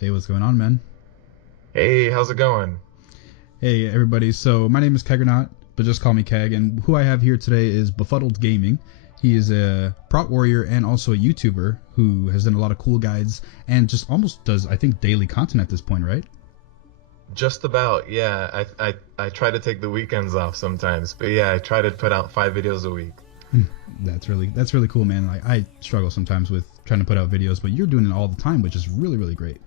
Hey, what's going on, man? Hey, how's it going? Hey, everybody. So, my name is Keggernaut, but just call me Kegg. And who I have here today is Befuddled Gaming. He is a Prot Warrior and also a YouTuber who has done a lot of cool guides and just almost does, I think, daily content at this point, right? Just about, yeah. I try to take the weekends off sometimes, but yeah, I try to put out 5 videos a week. That's really cool, man. Like, I struggle sometimes with trying to put out videos, but you're doing it all the time, which is really, really great.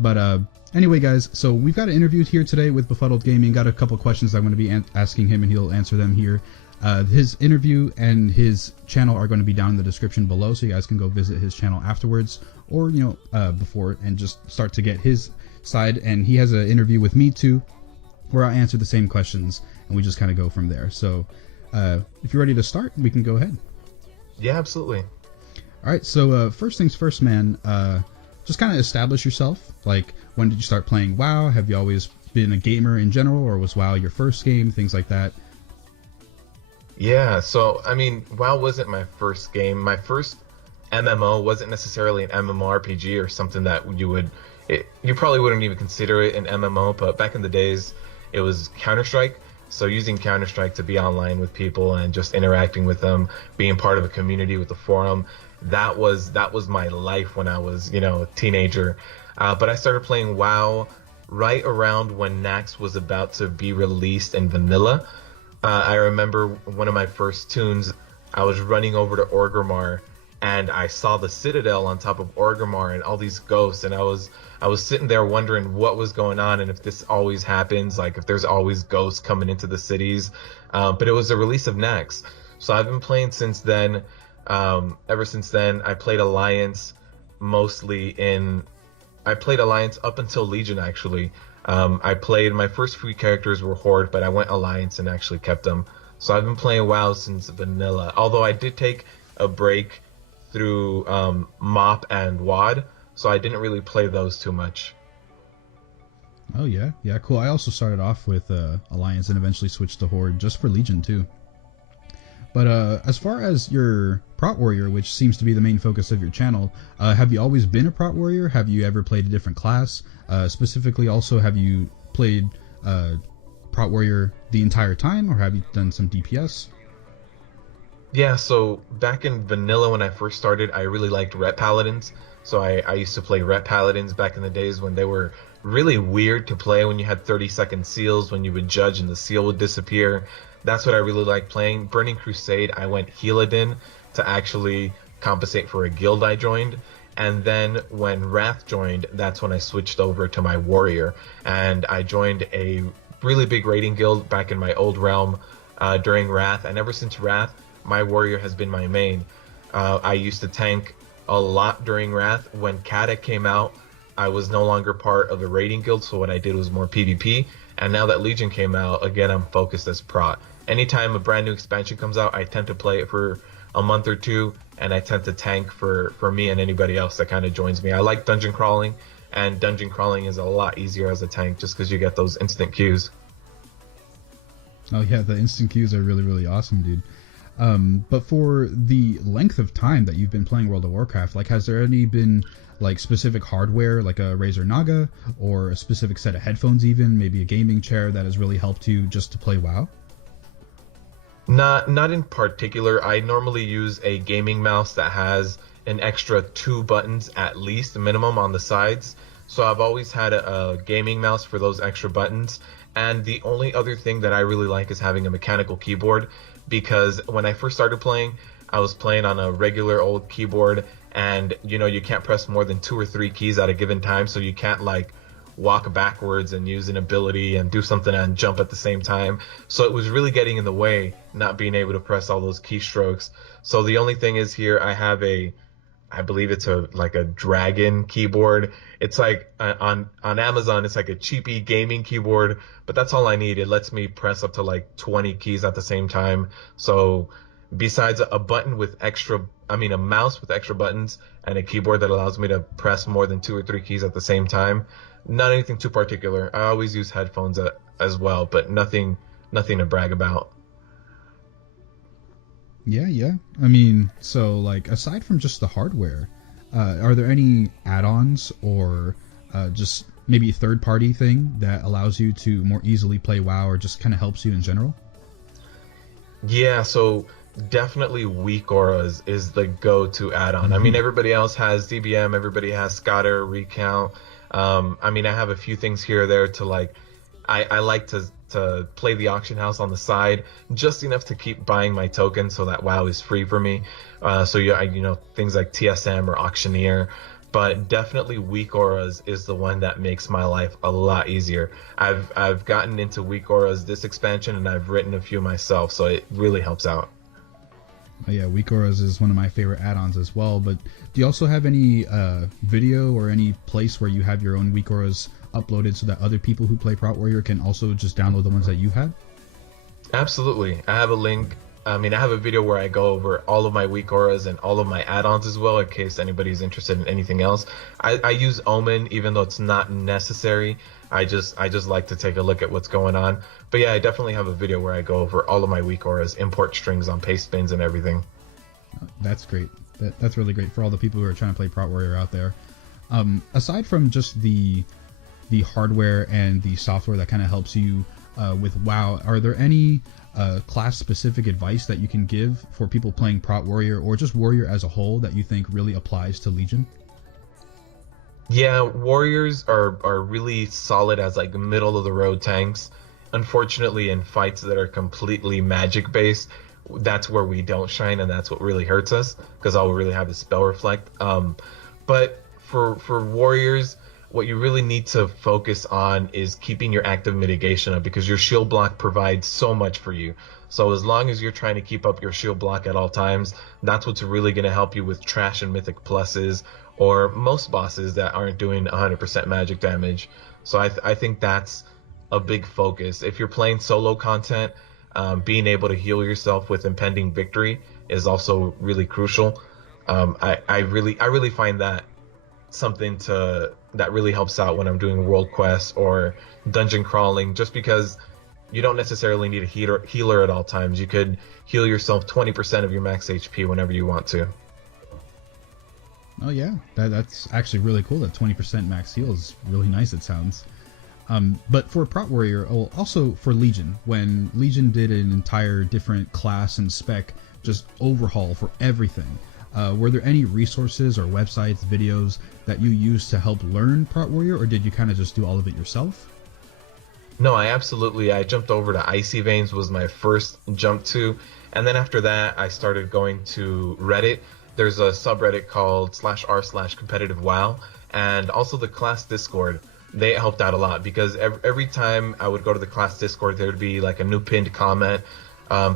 But anyway, guys, so we've got an interview here today with Befuddled Gaming. Got a couple questions I'm going to be asking him, and he'll answer them here. His interview and his channel are going to be down in the description below, so you guys can go visit his channel afterwards, or before, and just start to get his side. And he has an interview with me too, where I answer the same questions, and we just kind of go from there. So if you're ready to start, we can go ahead. Yeah, absolutely. All right. So first things first, man. Just kind of establish yourself. Like, when did you start playing WoW? Have you always been a gamer in general, or was WoW your first game? Things like that. Yeah, so I mean, WoW wasn't my first game. My first MMO wasn't necessarily an MMORPG or something that you probably wouldn't even consider it an MMO, but back in the days, it was Counter-Strike. So using Counter-Strike to be online with people and just interacting with them, being part of a community with the forum, that was my life when I was, a teenager. But I started playing WoW right around when Nax was about to be released in vanilla. I remember one of my first tunes, I was running over to Orgrimmar and I saw the Citadel on top of Orgrimmar and all these ghosts, and I was sitting there wondering what was going on and if this always happens, like if there's always ghosts coming into the cities. But it was the release of Nax. So I've been playing since then. Ever since then, I played Alliance I played Alliance up until Legion, actually. I played, my first few characters were Horde, but I went Alliance and actually kept them. So I've been playing WoW since vanilla. Although I did take a break through MOP and WoD, so I didn't really play those too much. Oh yeah, cool. I also started off with Alliance and eventually switched to Horde just for Legion too. But as far as your Prot Warrior, which seems to be the main focus of your channel, have you always been a Prot Warrior? Have you ever played a different class? Specifically, also, have you played Prot Warrior the entire time, or have you done some DPS? Yeah, so back in vanilla when I first started, I really liked Ret Paladins. So I used to play Ret Paladins back in the days when they were really weird to play, when you had 30-second seals, when you would judge and the seal would disappear. That's what I really like playing. Burning Crusade, I went Healadin to actually compensate for a guild I joined. And then when Wrath joined, that's when I switched over to my Warrior. And I joined a really big raiding guild back in my old realm during Wrath. And ever since Wrath, my Warrior has been my main. I used to tank a lot during Wrath. When Kata came out, I was no longer part of the raiding guild, so what I did was more PvP. And now that Legion came out, again, I'm focused as Prot. Anytime a brand new expansion comes out, I tend to play it for a month or two, and I tend to tank for me and anybody else that kind of joins me. I like dungeon crawling, and dungeon crawling is a lot easier as a tank just because you get those instant queues. Oh yeah, the instant queues are really, really awesome, dude. But for the length of time that you've been playing World of Warcraft, like, has there any been like specific hardware, like a Razer Naga, or a specific set of headphones, even maybe a gaming chair that has really helped you just to play WoW? Not in particular. I normally use a gaming mouse that has an extra 2 buttons at least minimum on the sides. So I've always had a gaming mouse for those extra buttons. And the only other thing that I really like is having a mechanical keyboard, because when I first started playing, I was playing on a regular old keyboard, and you can't press more than 2 or 3 keys at a given time, so you can't like walk backwards and use an ability and do something and jump at the same time. So it was really getting in the way, not being able to press all those keystrokes. So the only thing is, here I have I believe it's a dragon keyboard. It's like on Amazon, it's like a cheapy gaming keyboard, but that's all I need. It lets me press up to like 20 keys at the same time. So besides a button with a mouse with extra buttons and a keyboard that allows me to press more than 2 or 3 keys at the same time, not anything too particular. I always use headphones as well, but nothing to brag about. Yeah. I mean, so like aside from just the hardware, are there any add-ons or just maybe third-party thing that allows you to more easily play WoW, or just kind of helps you in general? Yeah, so definitely weak auras is the go-to add-on. I mean, everybody else has DBM, everybody has scatter, recount. I mean, I have a few things here or there to like. I like to play the auction house on the side, just enough to keep buying my tokens so that WoW is free for me. So yeah, you know, things like TSM or auctioneer. But definitely weak auras is the one that makes my life a lot easier. I've gotten into weak auras this expansion, and I've written a few myself, so it really helps out. Oh, yeah, weak auras is one of my favorite add-ons as well. But do you also have any video or any place where you have your own weak auras uploaded so that other people who play Prot Warrior can also just download the ones that you had? Absolutely. I have a link. I mean, I have a video where I go over all of my weak auras and all of my add-ons as well, in case anybody's interested in anything else. I use Omen, even though it's not necessary. I just like to take a look at what's going on. But yeah, I definitely have a video where I go over all of my weak auras, import strings on paste spins and everything. That's great. That's really great for all the people who are trying to play Prot Warrior out there. Aside from just the hardware and the software that kind of helps you with WoW, are there any class-specific advice that you can give for people playing Prot Warrior, or just Warrior as a whole, that you think really applies to Legion? Yeah, warriors are really solid as like middle of the road tanks. Unfortunately, in fights that are completely magic based, that's where we don't shine, and that's what really hurts us, because all we really have is spell reflect. But for warriors, what you really need to focus on is keeping your active mitigation up, because your shield block provides so much for you. So as long as you're trying to keep up your shield block at all times, that's what's really going to help you with trash and mythic pluses, or most bosses that aren't doing 100% magic damage. So I think that's a big focus. If you're playing solo content, being able to heal yourself with impending victory is also really crucial. I really find that something that really helps out when I'm doing world quests or dungeon crawling, just because you don't necessarily need a healer at all times. You could heal yourself 20% of your max HP whenever you want to. Oh yeah, that's actually really cool. That 20% max heal is really nice, it sounds. But for Prot Warrior, also for Legion, when Legion did an entire different class and spec just overhaul for everything, were there any resources or websites, videos that you used to help learn Prot Warrior, or did you kind of just do all of it yourself? No, I jumped over to Icy Veins, was my first jump to, and then after that I started going to Reddit. There's a subreddit called /r/competitive WoW, and also the class Discord. They helped out a lot, because every time I would go to the class Discord, there would be like a new pinned comment.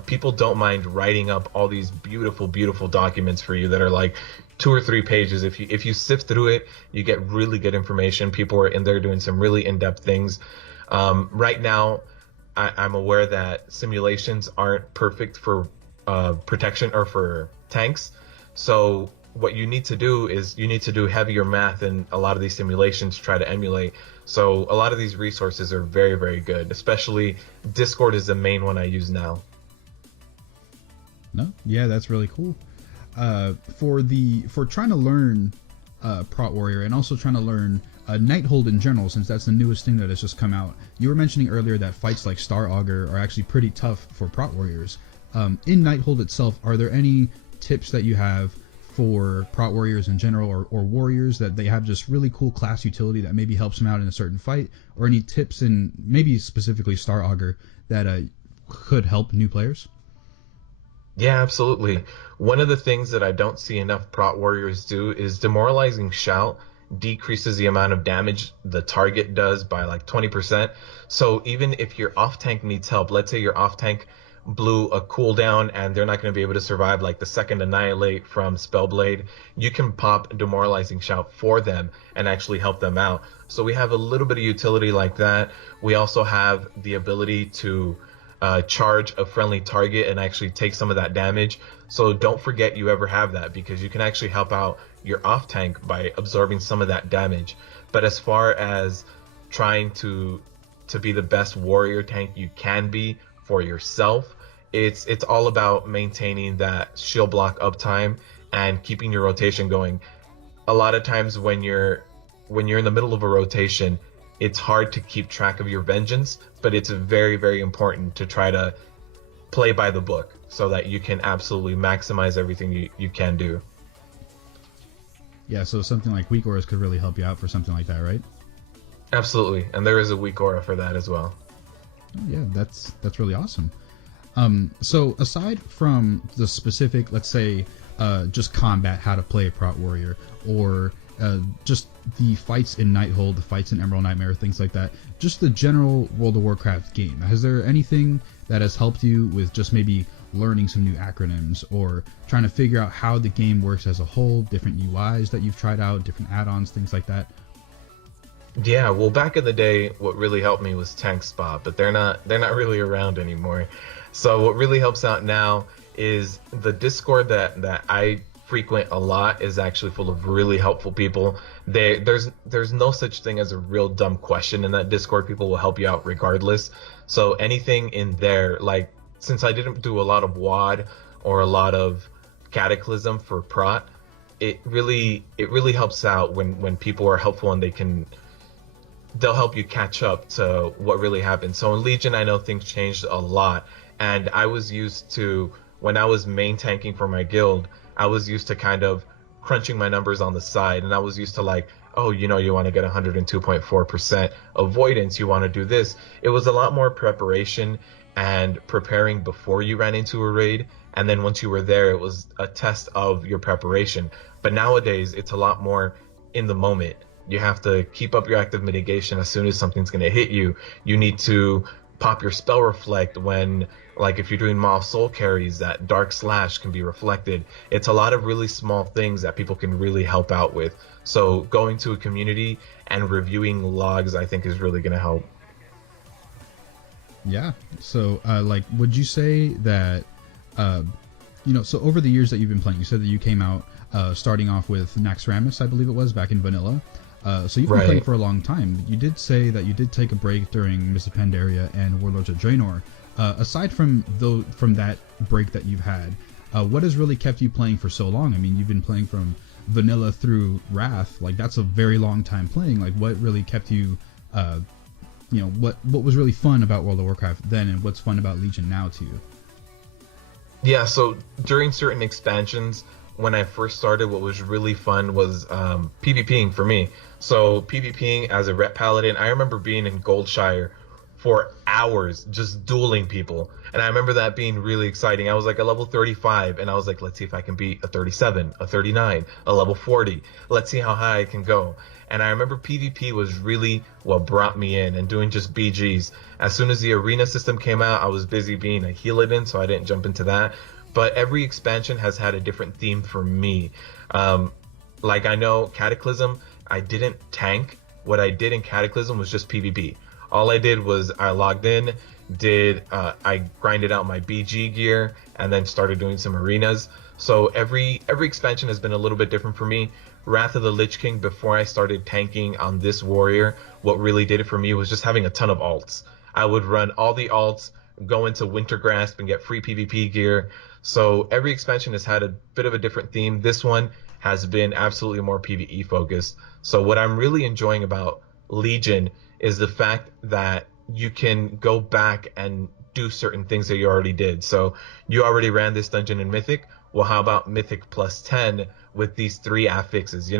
People don't mind writing up all these beautiful documents for you that are like 2 or 3 pages. If you sift through it, you get really good information. People are in there doing some really in-depth things. Right now, I'm aware that simulations aren't perfect for protection or for tanks. So what you need to do is you need to do heavier math in a lot of these simulations to try to emulate. So a lot of these resources are very good, especially Discord is the main one I use now. No, yeah, that's really cool. For trying to learn Prot Warrior, and also trying to learn Nighthold in general, since that's the newest thing that has just come out, you were mentioning earlier that fights like Star Augur are actually pretty tough for Prot Warriors. In Nighthold itself, are there any tips that you have for Prot Warriors in general, or warriors that they have just really cool class utility that maybe helps them out in a certain fight, or any tips in maybe specifically Star Augur that could help new players? Yeah, absolutely. One of the things that I don't see enough Prot Warriors do is demoralizing shout decreases the amount of damage the target does by like 20%. So even if your off tank needs help, let's say your off tank blew a cooldown and they're not going to be able to survive like the second annihilate from Spellblade, you can pop demoralizing shout for them and actually help them out. So we have a little bit of utility like that. We also have the ability to charge a friendly target and actually take some of that damage. So don't forget you ever have that, because you can actually help out your off tank by absorbing some of that damage. But as far as trying to be the best warrior tank you can be for yourself, it's all about maintaining that shield block uptime and keeping your rotation going. A lot of times when you're when you're in the middle of a rotation, it's hard to keep track of your vengeance, but it's very, very important to try to play by the book so that you can absolutely maximize everything you can do. Yeah, so something like weak auras could really help you out for something like that, right? Absolutely, and there is a weak aura for that as well. Oh, yeah, that's really awesome. So aside from the specific, let's say, just combat, how to play a Prot Warrior, or just the fights in Nighthold, the fights in Emerald Nightmare, things like that, just the general World of Warcraft game, has there anything that has helped you with just maybe learning some new acronyms or trying to figure out how the game works as a whole, different UIs that you've tried out, different add-ons, things like that? Yeah, well, back in the day, what really helped me was Tank Spot, but they're not really around anymore. So what really helps out now is the Discord that I frequent a lot is actually full of really helpful people. There's no such thing as a real dumb question in that Discord. People will help you out regardless. So anything in there, like since I didn't do a lot of WAD or a lot of Cataclysm for Prot, it really helps out when people are helpful and they'll help you catch up to what really happened. So in Legion, I know things changed a lot, and I was used to, when I was main tanking for my guild, I was used to kind of crunching my numbers on the side, and I was used to like, oh, you want to get 102.4% avoidance, you want to do this. It was a lot more preparation and preparing before you ran into a raid, and then once you were there, it was a test of your preparation. But nowadays, it's a lot more in the moment. You have to keep up your active mitigation. As soon as something's going to hit you, you need to pop your spell reflect when, like if you're doing Maw soul carries, that dark slash can be reflected. It's a lot of really small things that people can really help out with. So going to a community and reviewing logs, I think, is really going to help. Yeah. So like, would you say that, so over the years that you've been playing, you said that you came out starting off with Naxxramas, I believe it was, back in vanilla. So you've been playing for a long time. You did say that you did take a break during Mists of Pandaria and Warlords of Draenor. Aside from that break that you've had, what has really kept you playing for so long? I mean, you've been playing from vanilla through Wrath. Like, that's a very long time playing. Like, what really kept you, what was really fun about World of Warcraft then, and what's fun about Legion now to you? Yeah, so during certain expansions, when I first started, what was really fun was PvPing for me. So PvPing as a rep paladin, I remember being in Goldshire for hours just dueling people, and I remember that being really exciting. I was like a level 35, and I was like, let's see if I can beat a 37, a 39, a level 40. Let's see how high I can go. And I remember PvP was really what brought me in, and doing just BGs. As soon as the arena system came out, I was busy being a Healadin, so I didn't jump into that. But every expansion has had a different theme for me. Like, I know Cataclysm, I didn't tank. What I did in Cataclysm was just PvP. All I did was I logged in, I grinded out my BG gear, and then started doing some arenas. So every expansion has been a little bit different for me. Wrath of the Lich King, before I started tanking on this warrior, what really did it for me was just having a ton of alts. I would run all the alts, go into Winter Grasp and get free PvP gear. So every expansion has had a bit of a different theme. This one has been absolutely more PvE focused. So what I'm really enjoying about Legion is the fact that you can go back and do certain things that you already did. So you already ran this dungeon in Mythic. Well, how about Mythic plus 10 with these 3 affixes,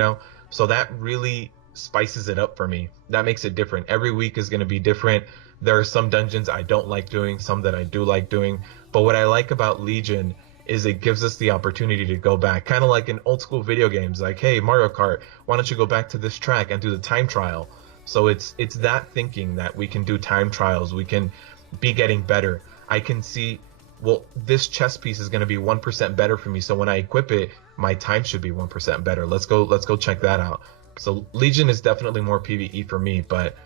So that really spices it up for me. That makes it different. Every week is going to be different. There are some dungeons I don't like doing, some that I do like doing. But what I like about Legion is it gives us the opportunity to go back, kind of like in old school video games, like, hey, Mario Kart, why don't you go back to this track and do the time trial? So it's that thinking that we can do time trials, we can be getting better. I can see, well, this chess piece is going to be 1% better for me, so when I equip it, my time should be 1% better. Let's go check that out. So Legion is definitely more PvE for me, but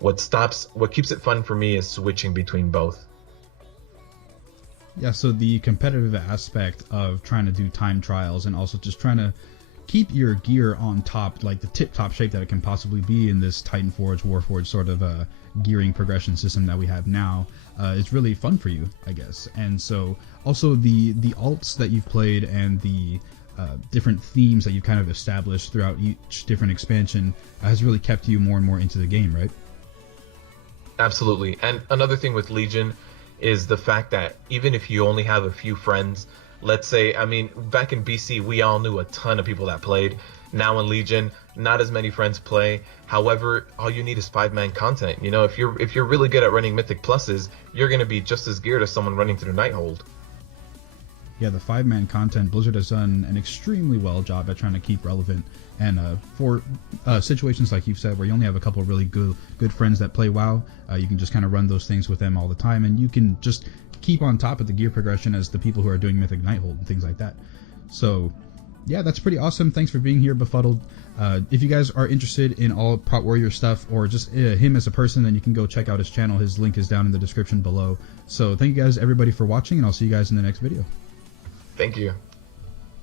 what keeps it fun for me is switching between both. Yeah, so the competitive aspect of trying to do time trials and also just trying to keep your gear on top, like the tip-top shape that it can possibly be in this Titanforge, Warforged sort of gearing progression system that we have now, is really fun for you, I guess. And so also the alts that you've played and the different themes that you've kind of established throughout each different expansion has really kept you more and more into the game, right? Absolutely. And another thing with Legion is the fact that even if you only have a few friends, let's say, I mean, back in BC, we all knew a ton of people that played. Now in Legion, not as many friends play. However, all you need is 5-man content. You know, if you're really good at running Mythic Pluses, you're going to be just as geared as someone running through Nighthold. Yeah, the 5-man content, Blizzard has done an extremely well job at trying to keep relevant. And for situations like you've said, where you only have a couple of really good friends that play WoW, you can just kind of run those things with them all the time, and you can just keep on top of the gear progression as the people who are doing Mythic Nighthold and things like that. So, yeah, that's pretty awesome. Thanks for being here, Befuddled. If you guys are interested in all Prot Warrior stuff or just him as a person, then you can go check out his channel. His link is down in the description below. So thank you guys, everybody, for watching, and I'll see you guys in the next video. Thank you.